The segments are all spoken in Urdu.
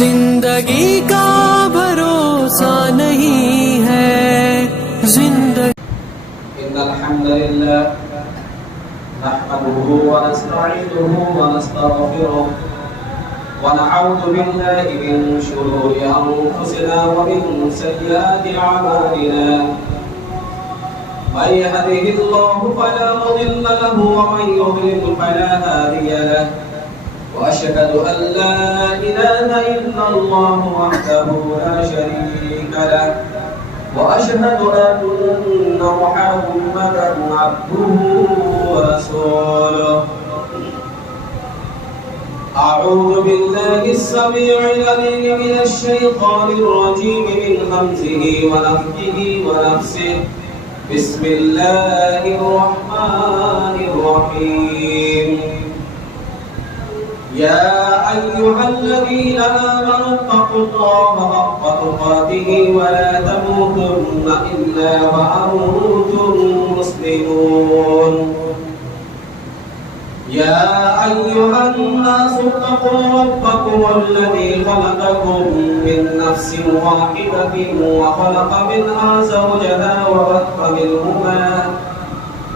زندگی کا بھروسہ نہیں ہے زندگی ان الحمد للہ نحمده ونستعينه ونستغفره ونعوذ بالله من شرور انفسنا ومن سيئات اعمالنا من يهده الله فلا مضل له ومن يضلل فلا هادي له وأشهد أن لا إله إلا الله وحده لا شريك له وأشهد أن محمدا عبده ورسوله أعوذ بالله السميع العليم من الشيطان الرجيم من همزه ونفخه ونفسه بسم الله الرحمن الرحيم يا أيها الذين آمنوا اتقوا الله حق تقاته ولا تموتن إلا وأنتم مسلمون يا أيها الناس اتقوا ربكم الذي خلقكم من نفس واحدة وخلق منها زوجها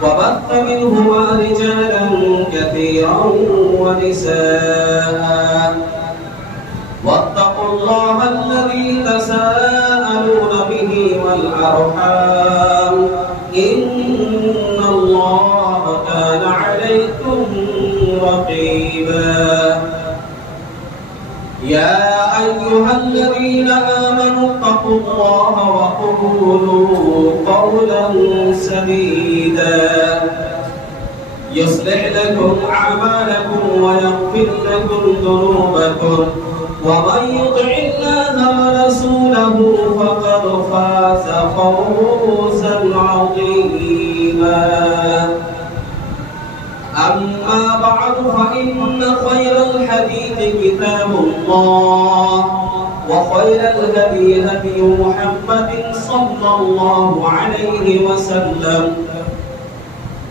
وبث منهما رجالا كثيرا ونساء واتقوا الله الذي تساءلون به والأرحام إن الله كان عليكم رقيبا يا أيها الذين آمنوا اتقوا الله وقولوا قولا سديدا يصلح لكم أعمالكم ويغفر لكم ذنوبكم ومن يطع الله ورسوله فقد فاز فوزا عظيما أما بعد فإن خير الحديث كتاب الله وخير الهدي هدي محمد صلى الله عليه وسلم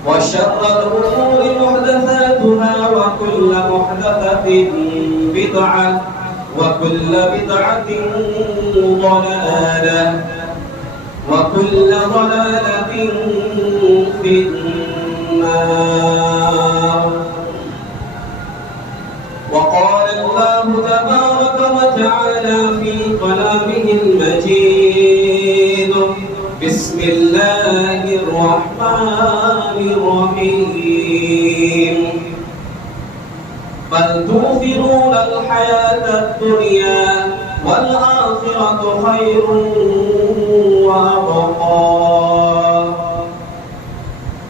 وشر الأمور محدثاتها وكل محدثة بدعة وكل بدعة ضلالة وكل ضلالة في النار وقال الله تبارك وتعالى في كلامه المجيد بسم الله الرحمن الرحيم بل تؤثرون الحياة الدنيا والآخرة خير وأبقى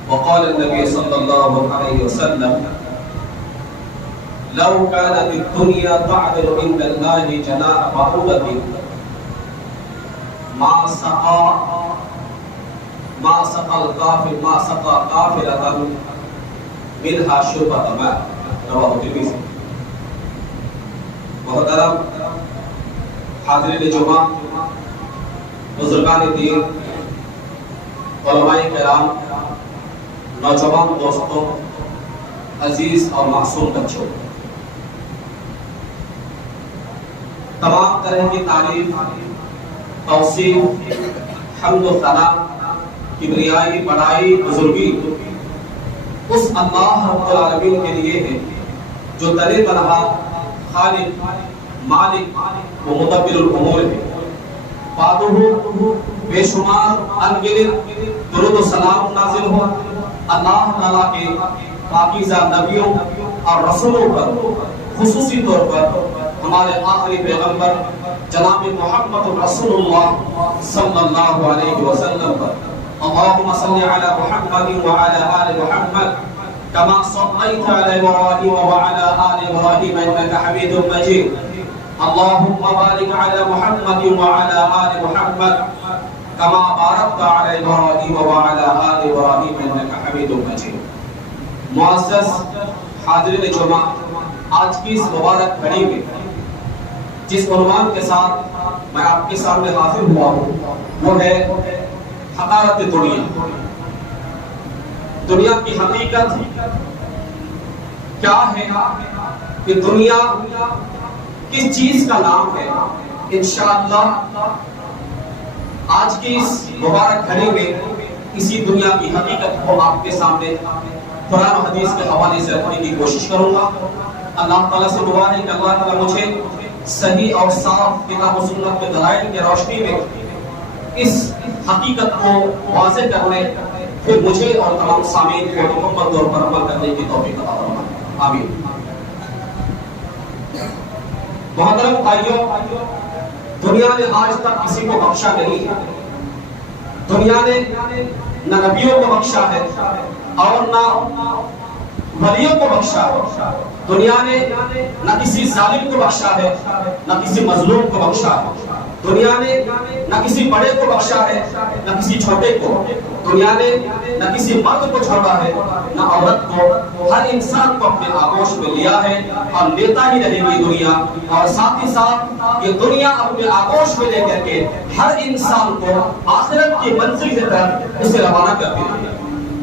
وقال النبي صلى الله عليه وسلم لو كانت الدنيا تعدل عند الله جناح بعوضة ما سقى الكافر ما سقى كافرة منها شربة ماء رواه الترمذي محترم حاضرین جمعہ بزرگان دین علماء کرام نوجوان دوستوں عزیز اور معصوم بچوں تمام طرح کی تعریف توصیف حمد و ثنا کبریائی بڑائی بزرگی اس اللہ رب العالمین کے لیے ہے جو تنہا تنہا خالق مالک و مدبر الامور ہے بعدہ بے شمار انگنت درود و سلام نازل ہو اللہ تعالیٰ کے پاکیزہ نبیوں اور رسولوں پر خصوصی طور پر ہمارے آخری پیغمبر جناب محمد رسول اللہ صلی اللہ علیہ وسلم پر اللهم صل على محمد وعلى آل محمد كما صليت على إبراهيم وعلى آل إبراهيم إنك حميد مجيد اللهم بارك على محمد وعلى آل محمد كما باركت على إبراهيم وعلى آل إبراهيم إنك حميد مجيد معزز حاضرین جمعہ آج کی اس مبارک گھڑی میں جس عنوان کے ساتھ میں آپ کے سامنے حاضر ہوا ہوں وہ ہے حقارت دنیا کی حقیقت کیا ہے کہ دنیا کس چیز کا نام ہے؟ انشاءاللہ آج کی اس مبارک گھڑی میں اسی دنیا کی حقیقت کو آپ کے سامنے قرآن و حدیث کے حوالے سے رکھنے کی کوشش کروں گا۔ اللہ تعالیٰ سے دعا ہے کہ اللہ تعالیٰ مجھے صحیح اور صاف کتاب و سنت کے دلائل کی روشنی میں اس حقیقت کو واضح کرنے، پھر مجھے اور تمام سامعین کو مکمل طور پر عمل کرنے کی توفیق عطا فرمائے، آمین۔ محترم بھائیوں، دنیا نے آج تک کسی کو بخشا نہیں ہے۔ دنیا نے نہ نبیوں کو بخشا ہے اور نہ ولیوں کو بخشا ہے۔ دنیا نے نہ کسی ظالم کو بخشا ہے نہ کسی مظلوم کو بخشا ہے۔ دنیا نے نہ کسی بڑے کو بخشا ہے نہ کسی چھوٹے کو۔ دنیا نے نہ کسی مرد کو چھوڑا ہے نہ عورت کو۔ ہر انسان کو اپنے آغوش میں لیا ہے اور لیتا ہی رہے گی دنیا، اور ساتھ ہی ساتھ یہ دنیا اپنے آغوش میں لے کر کے ہر انسان کو آخرت کی منزل کی طرف اسے روانہ کرتی ہے۔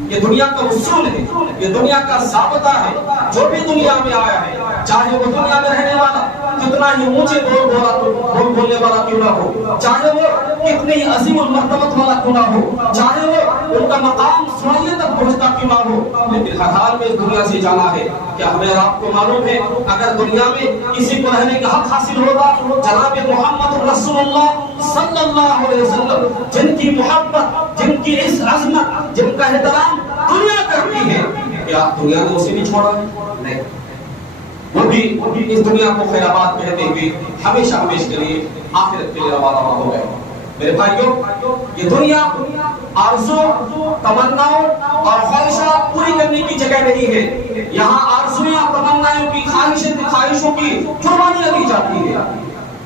یہ دنیا کا اصول ہے، یہ دنیا کا ضابطہ ہے۔ جو بھی دنیا میں آیا ہے، چاہے وہ دنیا میں رہنے والا کتنا ہی اونچے بول بولنے والا کیوں نہ ہو، چاہے وہ کتنی ہی عظیم المرتبت والا کیوں نہ ہو، چاہے وہ ان کا مقام سماعیت تک پہنچتا کیوں نہ ہو، لیکن ہر حال میں اس دنیا سے جانا ہے۔ کیا ہمیں اور آپ کو معلوم ہے اگر دنیا میں کسی کو رہنے کا حق حاصل ہوگا، جناب محمد رسول اللہ صلی اللہ علیہ وسلم جن کی محبت، جن کی اس عظمت، جن کا احترام دنیا کرتی ہے، کیا دنیا نے اسے نہیں چھوڑا؟ نہیں، وہ بھی اس دنیا کو خیر آباد کہتے ہوئے ہمیشہ ہمیشہ کے لیے آخرت کے لیے روانہ ہو گئے۔ میرے بھائیوں، یہ دنیا آرزو، تمناؤں اور خواہشات پوری کرنے کی جگہ نہیں ہے۔ یہاں آرزویں، تمناؤں کی، خواہشوں کی قربانیاں دی جاتی ہے۔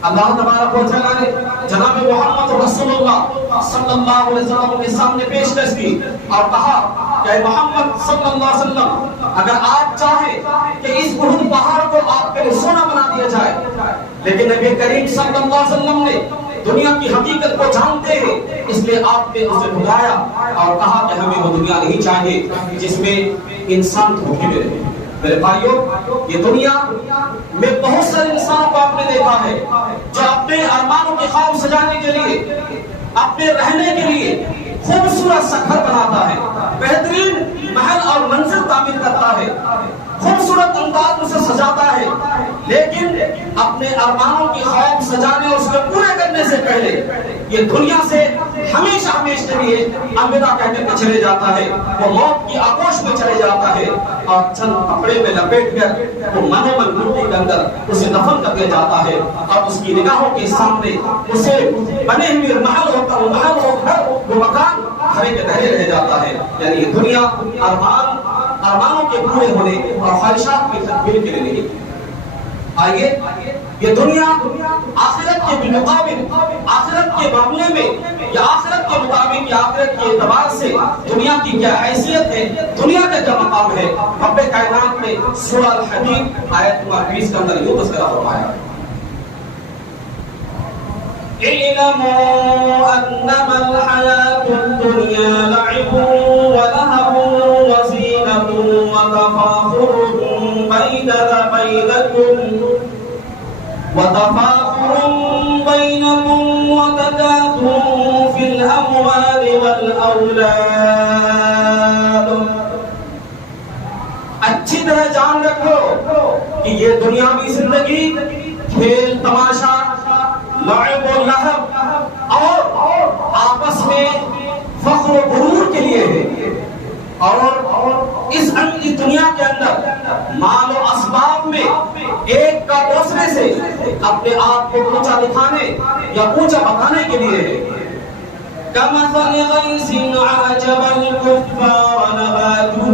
اللہ تبارک و تعالیٰ نے جناب محمد رسول اللہ صلی اللہ علیہ وسلم کے سامنے پیشکش کی اور کہا کہ محمد صلی اللہ علیہ وسلم اگر آپ چاہیں کہ اس احد پہاڑ کو آپ کے لیے سونا بنا دیا جائے، لیکن نبی کریم صلی اللہ علیہ وسلم نے دنیا کی حقیقت کو جانتے ہیں، اس لیے آپ نے اسے بلایا اور کہا کہ ہمیں وہ دنیا نہیں چاہیے جس میں انسان دھوکے میں رہے۔ میرے بھائیوں، یہ دنیا میں بہت سارے انسانوں کو آپ نے دیکھا ہے جو اپنے ارمانوں کے خواب سجانے کے لیے، اپنے رہنے کے لیے خوبصورت سا گھر بناتا ہے، بہترین محل اور منزل تعمیر کرتا ہے، خوبصورت انداز میں سے سجاتا ہے، لیکن اپنے ارمانوں کے خواب سجانے اور اس کو پورے کرنے سے پہلے یہ دنیا سے ہمیشہ ہمیشہ کے لیے الوداع کہہ کر چلے جاتا ہے۔ وہ موت کی آغوش میں چلے جاتا ہے اور چند کپڑے میں لپیٹ کر وہ منومن مٹی کے اندر اسے دفن کر دیا جاتا ہے، اور اس کی نگاہوں کے سامنے اسے بنے ہوئے محل ہوتا، وہ محل ہو گھر، وہ مکان ہرے کے دہرے رہ جاتا ہے۔ یعنی یہ دنیا ارمانوں کے پورے ہونے اور خواہشات کی تکمیل کے لیے نہیں۔ آئیے، یہ دنیا آخرت کے بالمقابل، آخرت کے معاملے میں یا آخرت کے مطابق یا آخرت کے اعتبار سے دنیا کی کیا حیثیت ہے، دنیا کا کیا مقام ہے، رب کائنات نے سورہ الحدید آیت نمبر 20 کے اندر یوں تذکرہ فرمایا ہے: اعلموا انما الحیاة الدنیا لعب ولہو وزینۃ وتفاخر بینکم وتکاثر فی الاموال والأولاد۔ اچھی طرح جان رکھو کہ یہ دنیاوی زندگی کھیل تماشا، لعب و لہو اور آپس میں فخر و غرور کے لیے ہے، اور اس دنیا کے اندر مال و اسباب میں ایک کا دوسرے سے اپنے آپ کو اونچا دکھانے یا اونچا بتانے کے لیے ہے۔ کمثل غیث اعجب الکفار نباتہ،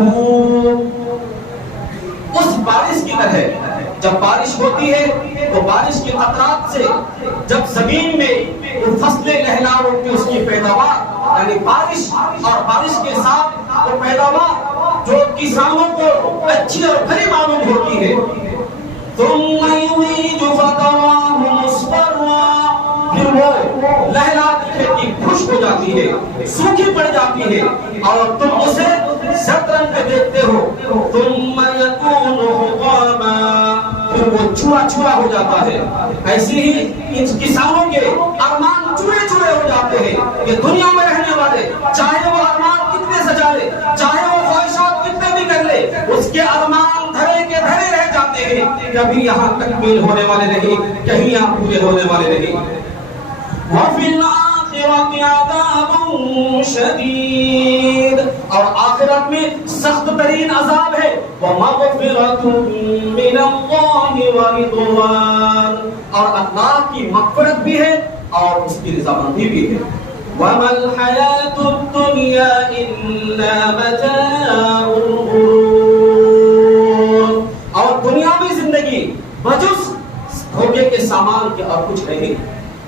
اس بارش کی طرح جب بارش ہوتی ہے تو بارش کے قطرات سے جب زمین میں وہ فصلیں لہلا اٹھتی، اس کی پیداوار یعنی بارش اور بارش کے ساتھ وہ پیداوار جو کسانوں کو اچھی اور بھری معلوم ہوتی ہے، ثم یہیج فتراہ مصفرا، پھر وہ لہلاتی کھیتی خشک ہو جاتی ہے، سوکھی پڑ جاتی ہے، اور تم اسے زرد رنگ میں دیکھتے ہو، ثم یکون حطاما، پھر وہ چورا چورا ہو جاتا ہے، ایسے ہی ان کسانوں کے ارمان چورے چورے ہو جاتے ہیں۔ یہ دنیا میں رہنے والے چاہے وہ ارمان کتنے سجا لے، چاہے وہ خواہشات کتنے بھی کر لے، اس کے ارمان دھرے کے دھرے رہ جاتے ہیں، کبھی یہاں تکمیل ہونے والے نہیں، کہیں یہاں پورے ہونے والے نہیں۔ وَفِي الْآخِرَةِ عَذَابٌ شَدِيدٌ، اور آخرت میں سخت ترین عذاب ہے۔ وَمَغْفِرَةٌ مِّنَ اللَّهِ وَرِضْوَانٌ، اور اللہ کی مغفرت بھی ہے اور اس کی رضامندی بھی ہے۔ وَمَا الْحَيَاةُ الدُّنْيَا إِلَّا مَتَاعُ الْغُرُورِ، اور دنیاوی زندگی بجز دھوکے کے سامان کے اور کچھ نہیں۔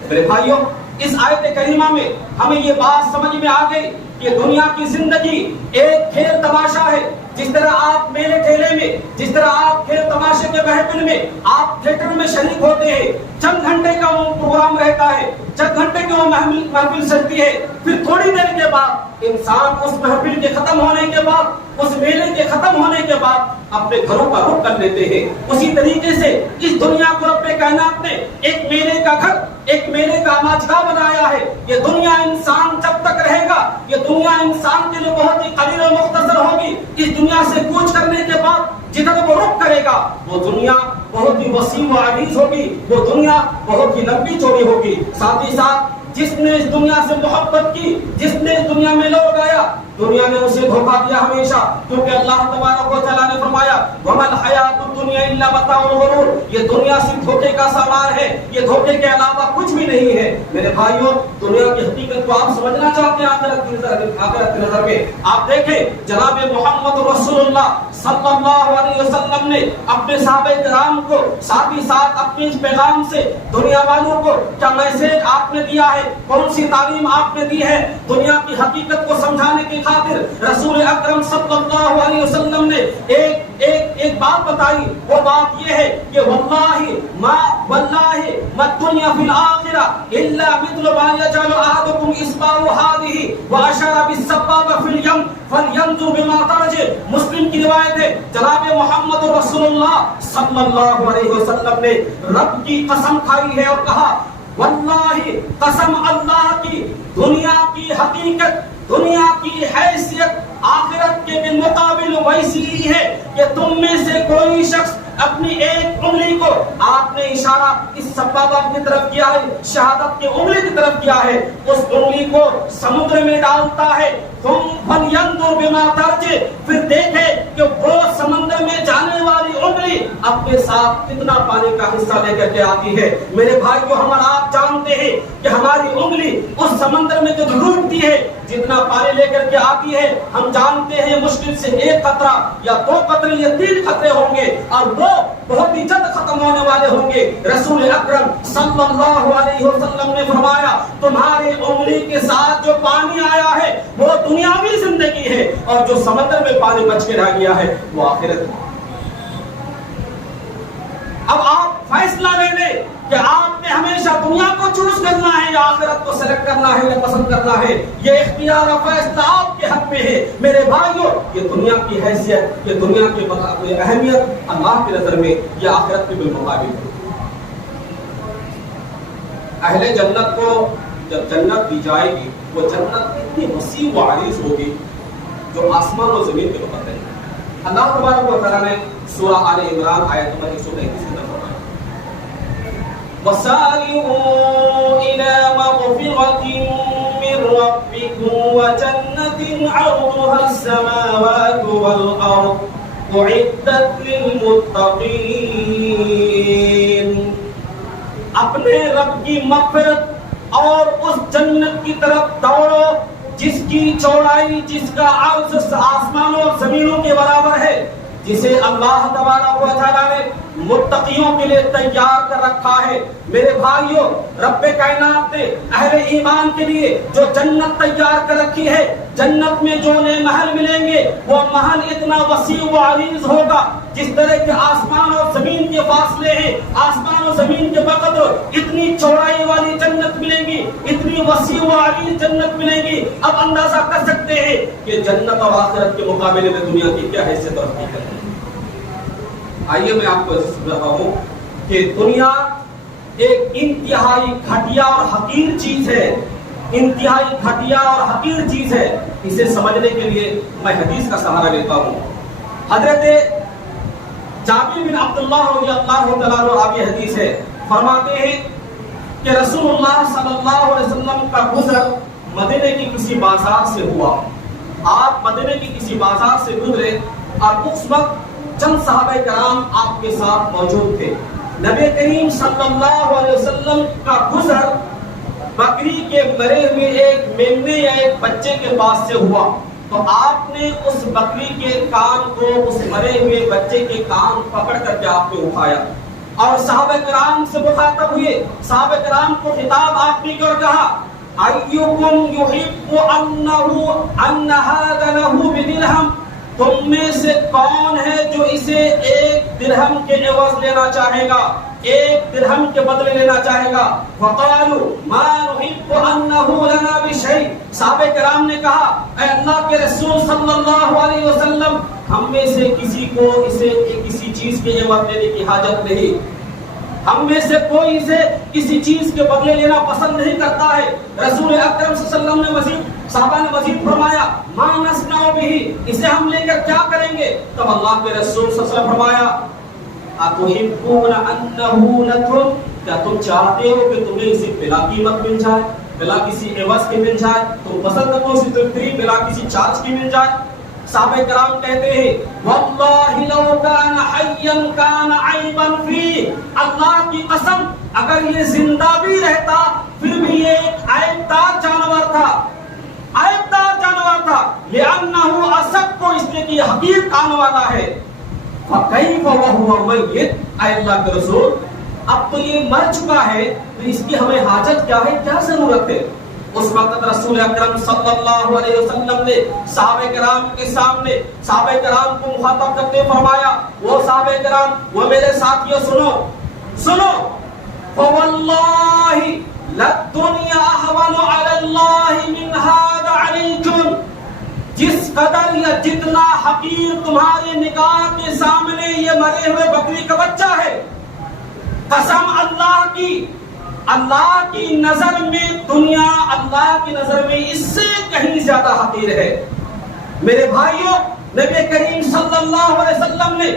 میرے بھائیوں، اس آیت کریمہ میں ہمیں یہ بات سمجھ میں آ گئی کہ دنیا کی زندگی ایک کھیل تماشا ہے۔ جس طرح آپ میلے ٹھیلے میں، جس طرح آپ کھیل تماشے کے محفل میں آپ تھیٹر میں شریک ہوتے ہیں، چند گھنٹے کا وہ پروگرام رہتا ہے، چند گھنٹے کی وہ محفل چلتی ہے، پھر تھوڑی دیر کے بعد انسان اس محفل کے ختم ہونے کے بعد، اس میلے کے ختم ہونے کے بعد اپنے گھروں کا رخ کر لیتے ہیں۔ اسی طریقے سے اس دنیا کو رب کائنات نے ایک میلے کا گھر، ایک میلے کا ماجرا بنایا ہے۔ یہ دنیا انسان جب تک رہے گا، یہ دنیا انسان کے لیے بہت ہی قلیل و مختصر ہوگی۔ اس دنیا سے کوچ کرنے کے بعد جدھر وہ رخ کرے گا وہ دنیا بہت ہی وسیع و عریض ہوگی، وہ دنیا بہت ہی لمبی چوڑی ہوگی۔ ساتھ ہی ساتھ جس نے اس دنیا سے محبت کی، جس نے اس دنیا میں لوٹ گیا، دنیا نے اسے دھوکہ دیا ہمیشہ، کیونکہ اللہ تبارک و تعالیٰ نے فرمایا وَمَا الْحَيَاةُ الدُّنْيَا إِلَّا مَتَاعُ الْغُرُورِ، یہ دنیا صرف دھوکے کا سامان ہے، یہ دھوکے کے علاوہ کچھ بھی نہیں ہے۔ میرے بھائیوں، دنیا کی حقیقت کو آپ سمجھنا چاہتے ہیں آخرت کی نظر میں، آپ دیکھیں جناب محمد رسول اللہ صلی اللہ علیہ وسلم نے اپنے صحابہ کرام کو، ساتھ ہی ساتھ اپنے اس پیغام سے دنیا والوں کو کیا میسج آپ نے دیا ہے، کون سی تعلیم آپ نے دی ہے؟ دنیا کی حقیقت کو سمجھانے کی خاطر رسول اکرم صلی اللہ علیہ وسلم نے ایک بات بتائی، وہ بات یہ ہے کہ واللہ ما الدنیا فی الآخرہ الا مثل ما یجعل احدکم اصبعہ ہذہ واشار بالسبابہ فی الیم فلینظر بما ترجع۔ مسلم کی روایت ہے، جناب محمد رسول اللہ صلی اللہ علیہ وسلم نے رب کی قسم کھائی ہے اور کہا واللہ قسم اللہ کی، دنیا کی حقیقت، دنیا کی حیثیت آخرت کے بالمقابل ویسی ہی ہے کہ تم میں سے کوئی شخص اپنی ایک انگلی کو، آپ نے اشارہ اس سبابہ کی طرف کیا ہے، شہادت کی انگلی کی طرف کیا ہے، اس انگلی کو سمندر میں ڈالتا ہے، تم فَلْيَنْظُرْ بِمَا تَرْجِعُ، پھر دیکھے کہ وہ سمندر میں جانے والی انگلی اپنے ساتھ کتنا پانی کا حصہ لے کر کے آتی ہے۔ میرے بھائیو، ہم اور آپ جانتے ہیں کہ ہماری انگلی اس سمندر میں جو ڈوبتی ہے، جتنا پانی لے کر کے آتی ہے، ہم جانتے ہیں مشکل سے ایک قطرہ یا دو قطرے یا تین قطرے ہوں گے، اور وہ بہت ہی جلد ختم ہونے والے ہوں گے۔ رسول اکرم صلی اللہ علیہ وسلم نے فرمایا تمہاری انگلی کے ساتھ جو پانی آیا ہے وہ دنیاوی زندگی ہے، اور جو سمندر میں پانی بچ کے رہ گیا ہے وہ آخرت ہے۔ اب آپ فیصلہ لے لیں کہ آپ نے ہمیشہ دنیا کو چوز کرنا ہے یا آخرت کو سلیکٹ کرنا ہے یا پسند کرنا ہے۔ یہ اختیار اور فیصلہ آپ کے حق میں ہے۔ میرے بھائیوں، یہ دنیا کی حیثیت، یہ دنیا کی اہمیت اللہ کی نظر میں یہ آخرت کے بالمقابل ہے۔ اہل جنت کو جب جنت دی جائے گی، وہ جنت اتنی وسیع و عریض ہوگی جو آسمان و زمین کے مقدر ہے۔ اللہ تبارک و تعالیٰ نے سورہ آل عمران آیت نمبر 133 میں فرمایا وَسَارِعُوا إِلَى مَغْفِرَةٍ مِّن رَّبِّكُمْ وَجَنَّةٍ عَرْضُهَا السَّمَاوَاتُ وَالْأَرْضُ أُعِدَّتْ لِلْمُتَّقِينَ۔ اپنے رب کی مغفرت اور اس جنت کی طرف دوڑو جس کی چوڑائی، جس کا عرض آسمانوں اور زمینوں کے برابر ہے، جسے اللہ تبارک و تعالیٰ نے متقیوں کے لیے تیار کر رکھا ہے۔ میرے بھائیوں، رب کائنات نے اہل ایمان کے لیے جو جنت تیار کر رکھی ہے، جنت میں جو نئے محل ملیں گے وہ محل اتنا وسیع و عریض ہوگا جس طرح کے آسمان اور زمین کے فاصلے ہیں، آسمان اور زمین کے بقدر اتنی چوڑائی والی جنت ملے گی، اتنی وسیع و عریض جنت ملے گی۔ اب اندازہ کر سکتے ہیں کہ جنت اور آخرت کے مقابلے میں دنیا کی کیا حیثیت اور حقیقت ہے۔ آئیے میں آپ کو سمجھاتا ہوں کہ دنیا ایک انتہائی گھٹیا اور حقیر چیز ہے، انتہائی گھٹیا اور حقیر چیز ہے. اسے سمجھنے کے لیے میں حدیث کا سہارا لیتا ہوں. حضرت جابر بن عبداللہ رضی اللہ تعالیٰ عنہ راوی حدیث ہے، فرماتے ہیں کہ رسول اللہ صلی اللہ علیہ وسلم کا گزر مدینے کی کسی بازار سے ہوا. آپ مدینے کی کسی بازار سے گزرے اور اس وقت چند صحابہ کرام آپ کے ساتھ موجود تھے. نبی کریم صلی اللہ علیہ وسلم کا گزر بکری کے مرے ہوئے ایک میمنے یا ایک بچے کے پاس سے ہوا تو آپ نے اس بکری کے کان کو اس مرے ہوئے بچے کے کان پکڑ کر کے آپ نے اٹھایا اور صحابہ کرام سے مخاطب ہوئے. صحابہ کرام کو خطاب آپ نے کر کہا ایکم یحب ان ھذا لہ بدرہم، تم میں سے کون ہے جو اسے ایک درہم کے عوض لینا چاہے گا، ایک درہم کے بدلے لینا چاہے گا. فقالوا ما نحب انه لنا بشيء، صحابہ کرام نے کہا اے اللہ کے رسول صلی اللہ علیہ وسلم، ہم میں سے کسی کو اسے کسی چیز کے عوض لینے کی حاجت نہیں، ہم میں سے کوئی اسے کسی چیز کے بدلے لینا پسند نہیں کرتا ہے. رسول اکرم صلی اللہ علیہ وسلم نے مزید صحابہ نے مزید فرمایا ما نصنع به، اسے ہم لے کر کیا کریں گے؟ تب اللہ کے رسول صلی اللہ علیہ وسلم فرمایا اتحبون انه لکم، کیا تم چاہتے ہو کہ تمہیں اسے بلا قیمت مل جائے، بلا کسی عوض کے مل جائے؟ تم پسند کرتے ہو اسے فری بلا کسی چارج کی مل جائے؟ صحابہ کرام کہتے ہیں واللہ لو کان حیا کان عیبا فی، اللہ کی قسم اگر یہ زندہ بھی رہتا پھر بھی یہ ایک عیب دار جانور تھا، عیب دار جانور تھا، لأنہ اسد کو اس لیے کہ یہ حقیر کان والا ہے. فکیف وہو میت، اے اللہ کے رسول اب تو یہ مر چکا ہے تو اس کی ہمیں حاجت کیا ہے، کیا ضرورت ہے؟ اس وقت رسول اکرم صلی اللہ علیہ وسلم نے صحابہ کرام کے سامنے صحابہ کرام کو مخاطب کرتے فرمایا وہ صحابہ کرام، وہ میرے ساتھیوں سنو سنو، فواللہ للدنیا احوال علی اللہ من ھذا علیکم، جس قدر یا جتنا حقیر تمہاری نگاہ کے سامنے یہ مرے ہوئے بکری کا بچہ ہے، قسم اللہ کی، اللہ کی نظر میں دنیا اللہ کی نظر میں اس سے کہیں زیادہ حقیر ہے. میرے بھائیوں، نبی کریم صلی اللہ علیہ وسلم نے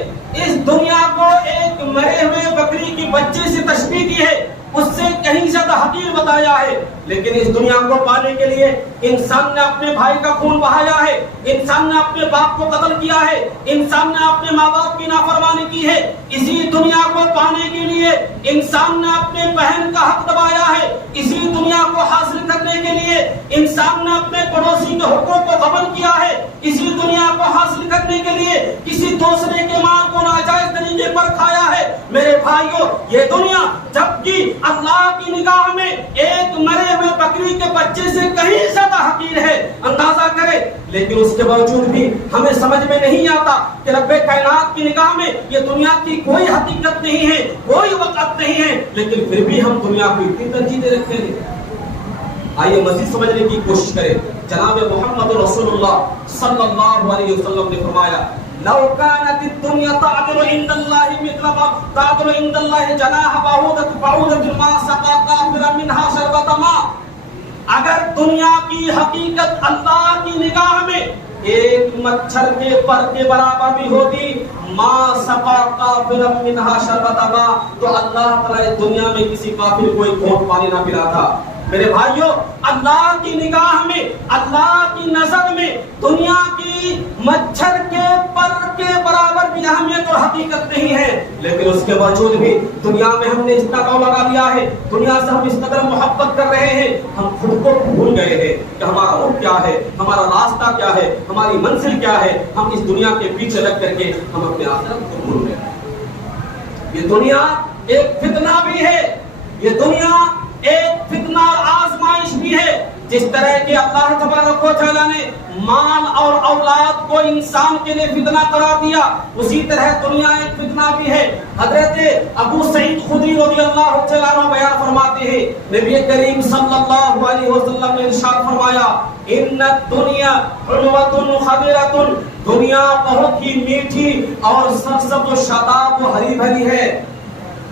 اس دنیا کو ایک مرے ہوئے بکری کی بچے سے تشبیہ دی ہے، اس سے کہیں زیادہ حقیر بتایا ہے. لیکن اس دنیا کو پانے کے لیے انسان نے اپنے بھائی کا خون بہایا ہے، انسان نے اپنے باپ کو قتل کیا ہے، انسان نے اپنے ماں باپ کی نافرمانی کی ہے. اسی دنیا کو پانے کے لیے انسان نے اپنے بہن کا حق دبایا ہے. اسی دنیا کو حاصل کرنے کے لیے انسان نے اپنے پڑوسی کے حقوق کو غبن کیا ہے. اسی دنیا کو حاصل کرنے کے لیے کسی دوسرے کے مال کو ناجائز طریقے پر کھایا ہے. میرے بھائیوں، یہ دنیا جبکہ اللہ کی نگاہ میں ایک مرے ہوئے بکری کے بچے سے کہیں زیادہ حقیر ہے، اندازہ کرے، لیکن اس کے باوجود بھی ہمیں سمجھ میں نہیں آتا کہ رب کائنات کی نگاہ میں یہ دنیا کی کوئی حقیقت نہیں ہے، کوئی وقت نہیں ہے، لیکن پھر بھی ہم دنیا کو اتنی ترجیح دے رکھتے ہیں. آئیے مزید سمجھنے کی کوشش کریں. جناب محمد رسول اللہ صلی اللہ علیہ وسلم نے فرمایا لو كانت الدنيا تعدل عند الله مثل ما تعدل عند الله جناح بعوضة ما سقى كافرا منها شربة ماء، اگر دنیا کی حقیقت اللہ کی نگاہ میں ایک مچھر کے پر کے برابر بھی ہوتی، ما سقى كافرا منها شربة ماء، تو اللہ تعالی دنیا میں کسی کافر کو ایک گھونٹ پانی نہ پلاتا. میرے بھائیوں، اللہ کی نگاہ میں، اللہ کی نظر میں دنیا کی مچھر کے پر کے برابر بھی اہمیت اور حقیقت نہیں ہے، لیکن اس کے باوجود بھی دنیا میں ہم نے اس کا داؤ لگا لیا ہے، دنیا سے ہم اس قدر محبت کر رہے ہیں، ہم خود کو بھول گئے ہیں کہ ہمارا رخ کیا ہے، ہمارا راستہ کیا ہے، ہماری منزل کیا ہے. ہم اس دنیا کے پیچھے لگ کر کے ہم اپنے آخرت کو بھول گئے. یہ دنیا ایک فتنہ بھی ہے، یہ دنیا ایک فتنہ اور آزمائش بھی ہے. جس طرح کہ اللہ تبارک و تعالیٰ نے مال اور اولاد کو انسان کے لیے فتنہ قرار دیا، اسی طرح دنیا ایک فتنہ بھی ہے. حضرت ابو سعید خدری رضی اللہ تعالیٰ عنہ بیان فرماتے ہیں نبی کریم صلی اللہ علیہ وسلم نے ارشاد فرمایا ان الدنیا حلوۃ خضرۃ، دنیا بہت ہی میٹھی اور سرسبز و شاداب و ہری بھری ہے.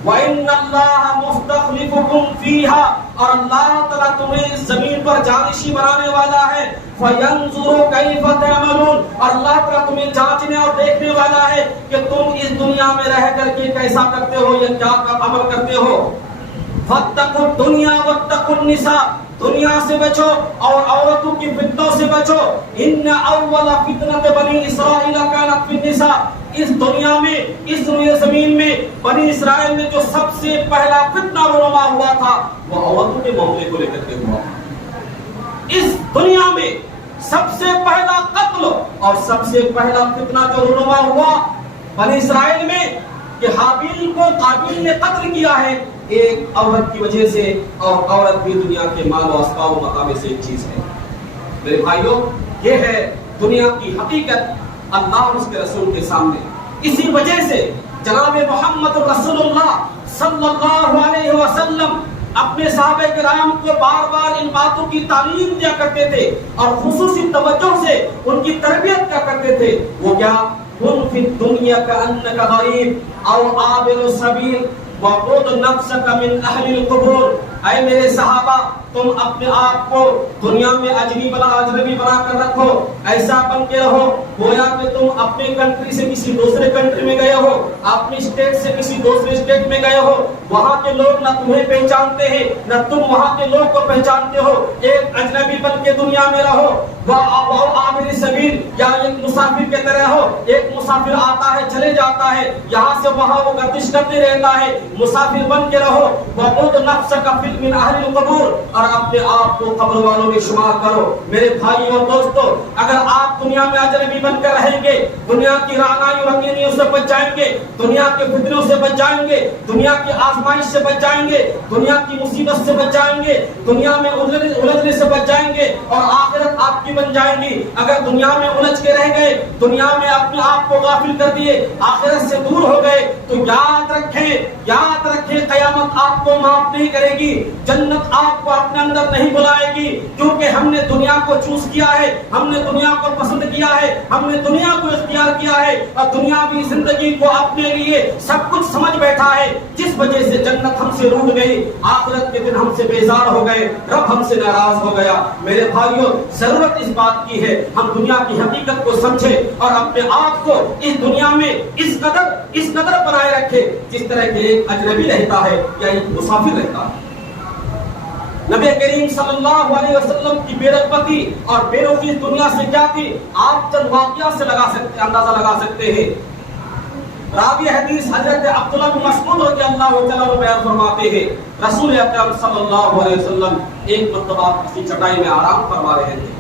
وَإِنَّ اللَّهَ مُسْتَخْلِفُكُمْ فِيهَا، اور اللہ تعالیٰ تمہیں اس زمین پر جانشی بنانے والا ہے. فَيَنْظُرُ كَيْفَ تَعْمَلُونَ، اور اللہ تعالیٰ تمہیں جانچنے اور دیکھنے والا ہے کہ تم اس دنیا میں رہ کر کے کیسا کرتے ہو یا کیا عمل کرتے ہو. فَاتَّقُوا الدُّنْيَا وَاتَّقُوا النِّسَاءَ، دنیا سے بچو اور عورتوں کی فتنوں سے بچو. ان اول فتنۃ بنی اسرائیل کانت فی النساء، اس دنیا میں اس زمین میں بنی اسرائیل میں جو سب سے پہلا فتنہ رونما ہوا تھا وہ عورتوں کے معاملے کو لے کر کے ہوا. اس دنیا میں سب سے پہلا قتل اور سب سے پہلا فتنہ جو رونما ہوا بنی اسرائیل میں کہ حابیل کو قابیل نے قتل کیا ہے ایک عورت کی وجہ سے، اور عورت بھی دنیا کے مال و اسباب و متاع میں سے ایک چیز ہے. میرے بھائیوں، یہ ہے دنیا کی حقیقت اللہ اور اس کے رسول کے سامنے. اسی وجہ سے جناب محمد رسول اللہ صلی اللہ علیہ وسلم اپنے صحابہ کرام کو بار بار ان باتوں کی تعلیم دیا کرتے تھے اور خصوصی توجہ سے ان کی تربیت کیا کرتے تھے. وہ کیا؟ کن فی الدنیا کأنک غریب او عابر السبیل وَقُودُ نَفْسَكَ مِنْ أَهْلِ الْقُبُورِ. اے میرے صحابہ، تم اپنے آپ کو دنیا میں اجنبی بنا کر رکھو، ایسا بن کے رہو گویا کہ تم اپنے کنٹری سے کسی دوسرے کنٹری میں گئے ہو، اپنی اسٹیٹ سے کسی دوسرے اسٹیٹ میں گئے ہو. وہاں کے لوگ نہ تمہیں پہچانتے ہیں نہ تم وہاں کے لوگ کو پہچانتے ہو. ایک اجنبی بن کے دنیا میں رہو. عابر سبیل، یا ایک مسافر کی طرح ہو. ایک مسافر آتا ہے چلے جاتا ہے، یہاں سے وہاں وہ گردش کرتے رہتا ہے. مسافر بن کے رہو. وَقُودُ نَفْسَكَ مِنْ أَهْلِ الْقُبُورِ، اور اپنے آپ کو قبر والوں میں شمار کرو. میرے بھائیوں اور دوستو، اگر آپ دنیا میں اجنبی بن کر رہیں گے، دنیا کی رعنائی اور رنگینیوں سے بچ جائیں گے، دنیا کے فتنوں سے بچ جائیں گے، دنیا کی آزمائش سے بچ جائیں گے، دنیا کی مصیبت سے بچ جائیں گے، دنیا میں الجھنے سے بچ جائیں گے اور آخرت آپ کی بن جائیں گی. اگر دنیا میں الجھ کے رہ گئے، دنیا میں اپنے آپ کو غافل کر دیے، آخرت سے دور ہو گئے، تو یاد رکھیں قیامت آپ کو معاف نہیں کرے گی. جنت آپ کو اپنے اندر نہیں بلائے گی، کیونکہ ہم نے دنیا کو چوز کیا ہے، ہم نے دنیا کو پسند کیا ہے، ہم نے دنیا کو اختیار کیا ہے اور دنیاوی زندگی کو اپنے لیے سب کچھ سمجھ بیٹھا ہے، جس وجہ سے جنت ہم سے روٹ گئی، آخرت کے دن ہم سے بیزار ہو گئے، رب ہم سے ناراض ہو گیا. میرے بھائیوں، ضرورت اس بات کی ہے ہم دنیا کی حقیقت کو سمجھیں اور اپنے آپ کو اس دنیا میں اس قدر بنائے رکھے جس طرح کہ ایک اجنبی رہتا ہے یا ایک مسافر رہتا ہے. نبی کریم صلی اللہ علیہ وسلم کی بے رغبتی اور بے رخی دنیا سے کیا تھی، آپ چند واقعات سے اندازہ لگا سکتے ہیں. راوی حدیث حضرت عبداللہ بن مسعود رضی اللہ عنہ بیان فرماتے ہیں، رسول اکرم صلی اللہ علیہ وسلم ایک مرتبہ کسی چٹائی میں آرام فرما رہے تھے.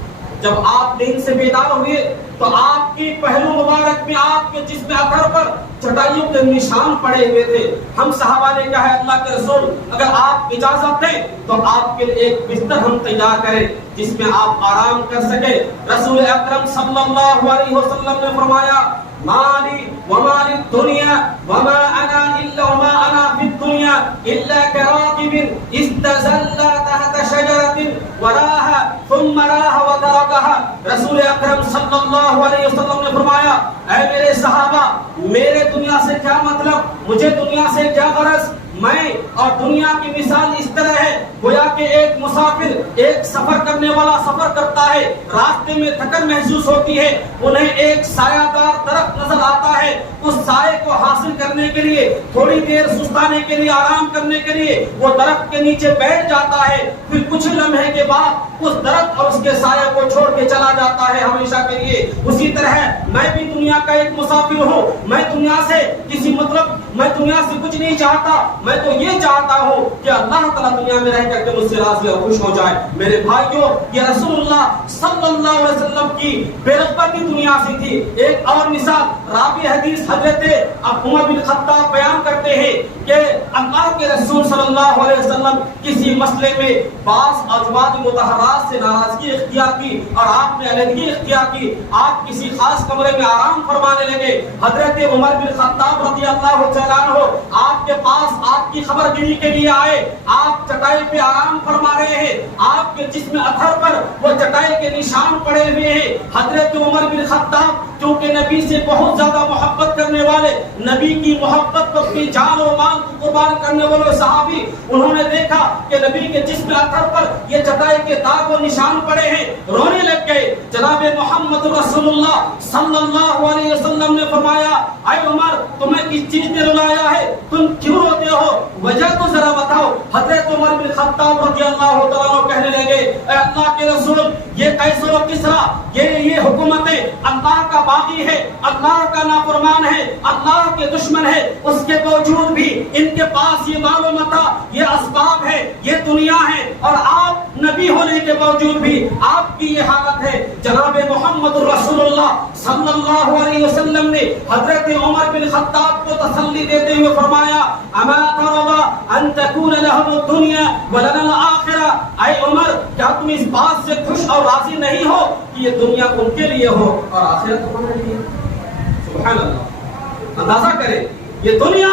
جب آپ نیند سے بیدار ہوئے تو آپ کی پہلو مبارک میں آپ کے جسم اطہر پر چٹائیوں کے نشان پڑے ہوئے تھے. ہم صحابہ نے کہا ہے اللہ کے رسول، اگر آپ اجازت دیں تو آپ کے لیے ایک بستر ہم تیار کریں جس میں آپ آرام کر سکیں. رسول اکرم صلی اللہ علیہ وسلم نے فرمایا، مالی ومال الدنیا وما انا فی الدنیا الا كراكب استظل تحت شجرة وراها ثم راح وتركها. رسول اکرم صلی اللہ علیہ وسلم نے فرمایا، اے میرے صحابہ، میرے دنیا سے کیا مطلب، مجھے دنیا سے کیا غرض. میں اور دنیا کی مثال اس طرح ہے گویا کہ ایک مسافر، ایک سفر کرنے والا سفر کرتا ہے، راستے میں تھکن محسوس ہوتی ہے، انہیں ایک سایہ دار درخت نظر آتا ہے، اس سائے کو حاصل کرنے کے لیے تھوڑی دیر سستانے کے لیے، آرام کرنے کے لیے وہ درخت کے نیچے بیٹھ جاتا ہے، پھر کچھ لمحے کے بعد اس درخت اور اس کے سائے کو چھوڑ کے چلا جاتا ہے ہمیشہ کے لیے. اسی طرح میں بھی دنیا کا ایک مسافر ہوں. میں دنیا سے میں دنیا سے کچھ نہیں چاہتا، میں تو یہ چاہتا ہوں کہ اللہ تعالیٰ دنیا میں رہ کر کے مجھ سے راضی اور خوش ہو جائے. میرے بھائیوں، یہ رسول اللہ صلی اللہ علیہ وسلم کی بے رغبتی دنیا سے تھی. ایک اور مثال راوی حدیث حضرت عمر بن خطاب بیان کرتے ہیں کہ اللہ کے رسول صلی اللہ علیہ وسلم کسی مسئلے میں بعض ازواج مطہرات سے ناراضگی اختیار کی اور آپ نے علیحدگی اختیار کی. آپ کسی خاص کمرے میں آرام فرمانے لگے. حضرت عمر بن خطاب رضی اللہ تعالیٰ عنہ آپ کے پاس آپ کی خبر گیری کے لیے آئے. آپ چٹائی پہ آرام فرما رہے ہیں, آپ کے جسم اثر پر وہ چٹائی کے نشان پڑے ہوئے ہیں. حضرت عمر بن خطاب کیونکہ نبی سے بہت زیادہ محبت کرنے والے, نبی کی محبت کو اپنی جان و مال کو قربان کرنے والے صحابی, انہوں نے دیکھا کہ نبی کے جسم اثر پر یہ چٹائی کے داغ و نشان پڑے ہیں, رونے لگ گئے. جناب محمد رسول اللہ صلی اللہ علیہ وسلم نے فرمایا, اے عمر تمہیں کس چیز نے رلایا ہے, تم کیوں روتے ہو, وجہ تو ذرا بتاؤ. حضرت عمر بن خطاب رضی اللہ تعالیٰ عنہ کہنے لگے, اے اللہ کے رسول, یہ قیصر و کسریٰ یہ حکومتیں اللہ کا باغی ہے, اللہ کا نافرمان ہے, اللہ کے دشمن ہے, اس کے باوجود بھی ان کے پاس یہ مال و متاع, یہ اسباب ہے, یہ دنیا ہے, اور آپ نبی ہونے کے باوجود بھی آپ کی یہ حالت ہے. جناب محمد رسول اللہ صلی اللہ علیہ وسلم نے حضرت عمر بن خطاب کو تسلی دیتے ہوئے فرمایا, اما ترضى ان تكون لهم الدنيا ولنا الاخرة. اے عمر, کیا تم اس بات سے خوش اور راضی نہیں ہو کہ یہ دنیا ان کے لیے ہو اور آخرت ہمارے لیے؟ سبحان اللہ. اندازہ کریں, یہ دنیا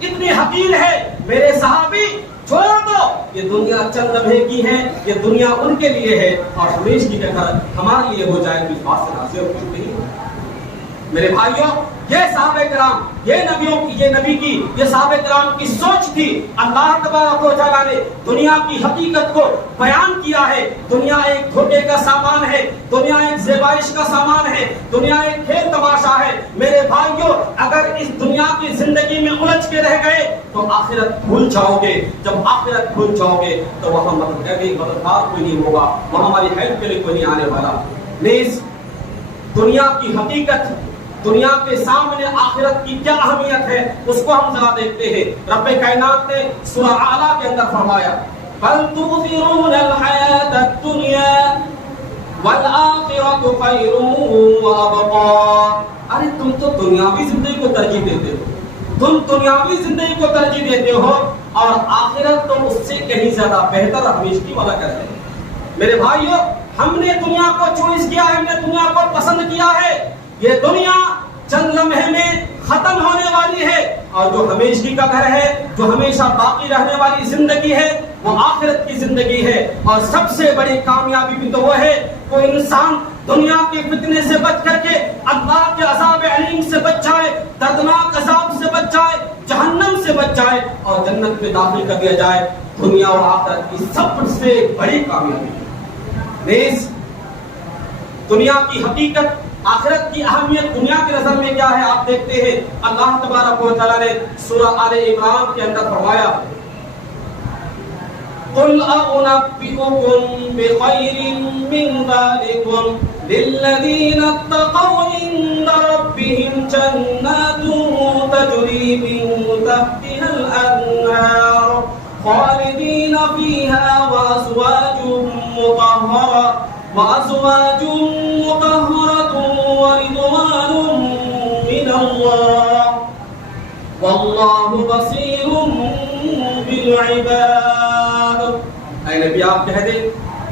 کتنی حقیر ہے. میرے صحابی چھوڑ دو, یہ دنیا چند لمحے کی ہے, یہ دنیا ان کے لیے ہے, اور ہمیشہ کی گھر ہمارے لیے ہو جائے تو اس بات سے راضی اور خوش نہیں. میرے بھائیوں, یہ صحابہ کرام, یہ نبیوں کی, یہ نبی کی, یہ صحابہ کرام کی سوچ تھی. اللہ تبارک و تعالیٰ نے دنیا کی حقیقت کو بیان کیا ہے. دنیا ایک دھوکے کا سامان ہے, دنیا ایک زیبائش کا سامان ہے, دنیا ایک کھیل تماشا ہے. میرے بھائیوں, اگر اس دنیا کی زندگی میں الجھ کے رہ گئے تو آخرت بھول جاؤ گے. جب آخرت بھول جاؤ گے تو وہاں مددگار کوئی نہیں ہوگا, وہاں ہماری ہیلپ کے لیے کوئی نہیں آنے والا. نیز دنیا کی حقیقت, دنیا کے سامنے آخرت کی کیا اہمیت ہے, اس کو ہم ذرا دیکھتے ہیں. رب کائنات نے سورہ اعلیٰ کے اندر فرمایا, بل تؤثرون الحیاة الدنیا والآخرة خیر وابقا. ارے تم تو دنیاوی زندگی کو ترجیح دیتے ہو, تم دنیاوی زندگی کو ترجیح دیتے ہو, اور آخرت تو اس سے کہیں زیادہ بہتر ہمیشگی والا کرتے ہیں. میرے بھائیوں, ہم نے دنیا کو چوائس کیا ہے, ہم نے دنیا کو پسند کیا ہے. یہ دنیا چند لمحے میں ختم ہونے والی ہے, اور جو ہمیشگی کا گھر ہے, جو ہمیشہ باقی رہنے والی زندگی ہے, وہ آخرت کی زندگی ہے. اور سب سے بڑی کامیابی بھی تو وہ ہے, کوئی انسان دنیا کے فتنے سے بچ کر کے اللہ کے عذاب علیم سے بچ جائے, دردناک عذاب سے بچ جائے, جہنم سے بچ جائے, اور جنت میں داخل کر دیا جائے. دنیا اور آخرت کی سب سے بڑی کامیابی ہے. نیز دنیا کی حقیقت, آخرت کی اہمیت دنیا کی نظر میں کیا ہے, آپ دیکھتے ہیں. اللہ تبارک و تعالیٰ نے سورہ آل عمران کے اندر فرمایا, قل أنبئكم بخير من ذلكم للذين اتقوا عند ربهم جنات تجري من تحتها الأنهار خالدين فيها وأزواج مطهرة ورضوان من الله والله بصير بالعباد. اے نبی, آپ کہہ دیں,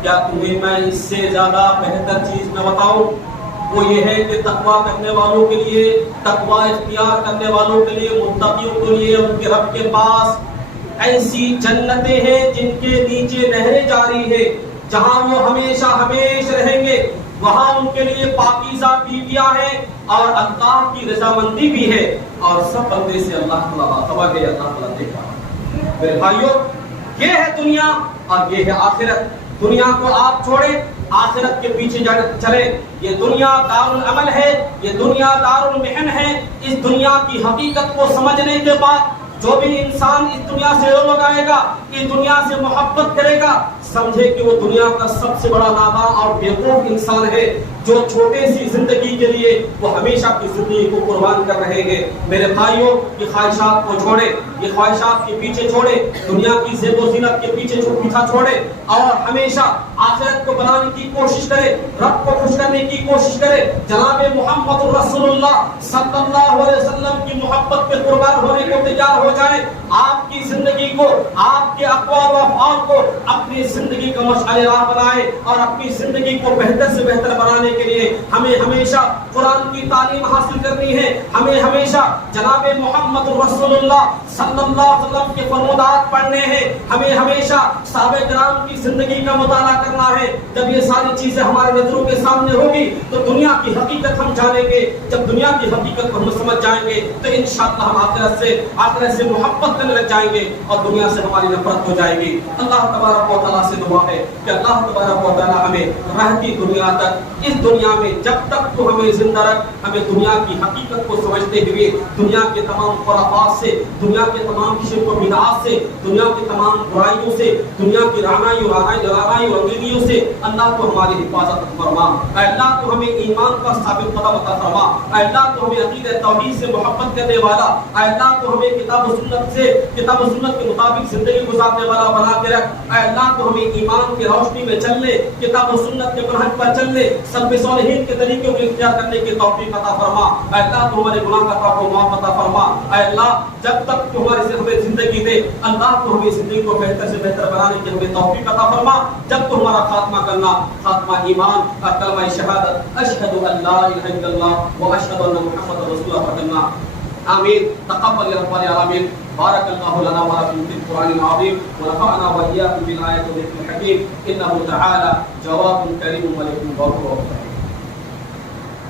کیا تمہیں میں اس سے زیادہ بہتر چیز میں بتاؤں؟ وہ یہ ہے کہ تقویٰ کرنے والوں کے لیے, تقویٰ اختیار کرنے والوں کے لیے, متقیوں کے لیے ان کے رب کے پاس ایسی جنتیں ہیں جن کے نیچے نہریں جاری ہیں, جہاں وہ ہمیشہ ہمیشہ رہیں گے. وہاں ان کے لیے پاکیزہ بیویاں ہیں, اور اللہ کی رضامندی بھی ہے, اور سب بندے سے اللہ تعالیٰ خبر ہے, اللہ تعالیٰ دیکھا. میرے بھائیوں, یہ ہے دنیا اور یہ ہے آخرت. دنیا کو آپ چھوڑیں, آخرت کے پیچھے چلیں. یہ دنیا دار العمل ہے, یہ دنیا دار المحن ہے. اس دنیا کی حقیقت کو سمجھنے کے بعد جو بھی انسان اس دنیا سے رو لگائے گا, اس دنیا سے محبت کرے گا, سمجھے کہ وہ دنیا کا سب سے بڑا نادان اور بیوقوف انسان ہے, جو چھوٹے سی زندگی کے لیے وہ ہمیشہ کی زندگی کو قربان کر رہے ہیں. میرے بھائیوں, یہ خواہشات کو چھوڑے, یہ خواہشات کے پیچھے چھوڑے, دنیا کی زیب و زینت کے پیچھا چھوڑے, اور ہمیشہ آخرت کو بنانے کی کوشش کرے, رب کو خوش کرنے کی کوشش کرے. جناب محمد رسول اللہ صلی اللہ علیہ وسلم کی محبت پہ قربان ہونے کو تیار ہو جائے. آپ کی زندگی کو, آپ کے اقوال و افعال کو اپنی زندگی کا مشعل راہ بنائے اور اپنی زندگی کو بہتر سے بہتر بنانے کے لیے ہمیں ہمیشہ قرآن کی تعلیم حاصل کرنی ہے. ہمیں ہمیشہ جناب محمد رسول اللہ صلی اللہ علیہ وسلم کے فرمودات پڑھنے ہیں. ہمیں ہمیشہ صحابہ کرام کی زندگی کا مطالعہ کرنا ہے. جب یہ ساری چیزیں ہمارے نظروں کے سامنے ہوگی تو دنیا کی حقیقت ہم جانیں گے. جب دنیا کی حقیقت کو ہم سمجھ جائیں گے تو انشاءاللہ ہم آخرت سے محبت کرنے لگ جائیں گے اور دنیا سے ہماری نفرت ہو جائے گی. اللہ تبارک و تعالیٰ سے دعا ہے کہ اللہ تبارک و تعالیٰ ہمیں رہتی دنیا تک اس دنیا میں جب تک تو ہمیں زندہ رکھ, ہمیں دنیا کی حقیقت کو سمجھتے ہوئے دنیا کے تمام خرافات سے, دنیا کے تمام شرک و بدعات سے, دنیا کی تمام برائیوں سے, دنیا کی رعنائی اور انگیزیوں سے اللہ کو ہماری حفاظت فرما. اے اللہ تو ہمیں ایمان کا ثابت قدم عطا فرما. اے اللہ تو ہمیں عقیدہ توحید سے محبت کرنے والا, اے اللہ تو ہمیں کتاب و سنت کے مطابق زندگی گزارنے والا بنا کے رکھ. اے اللہ تو ہمیں ایمان کی روشنی میں چلنے, کتاب و سنت کے منہج پر چلنے, سلف صالحین کے طریقوں کو اختیار کرنے کی توفیق عطا فرما. اے اللہ تو ہمارے گناہ کا پاک و معاف عطا فرما. اے اللہ جب تک تو ہمارے سے ہمیں زندگی دے, اللہ تو ہمیں زندگی کو بہتر سے بہتر بنانے کی ہمیں توفیق عطا فرما. جب تو ہمارا خاتمہ کرنا خاتمہ ایمان اور کلمہ شہادت اشہد ان لا الہ الا اللہ و اشہد ان محمد رسول اللہ کرنا. آمین. تقبل یا رب العالمین. بارك الله لنا ولكم في القرآن العظيم ونفعنا وإياكم بالآيات والذكر الحكيم إنه تعالى جواد كريم ملك غفور.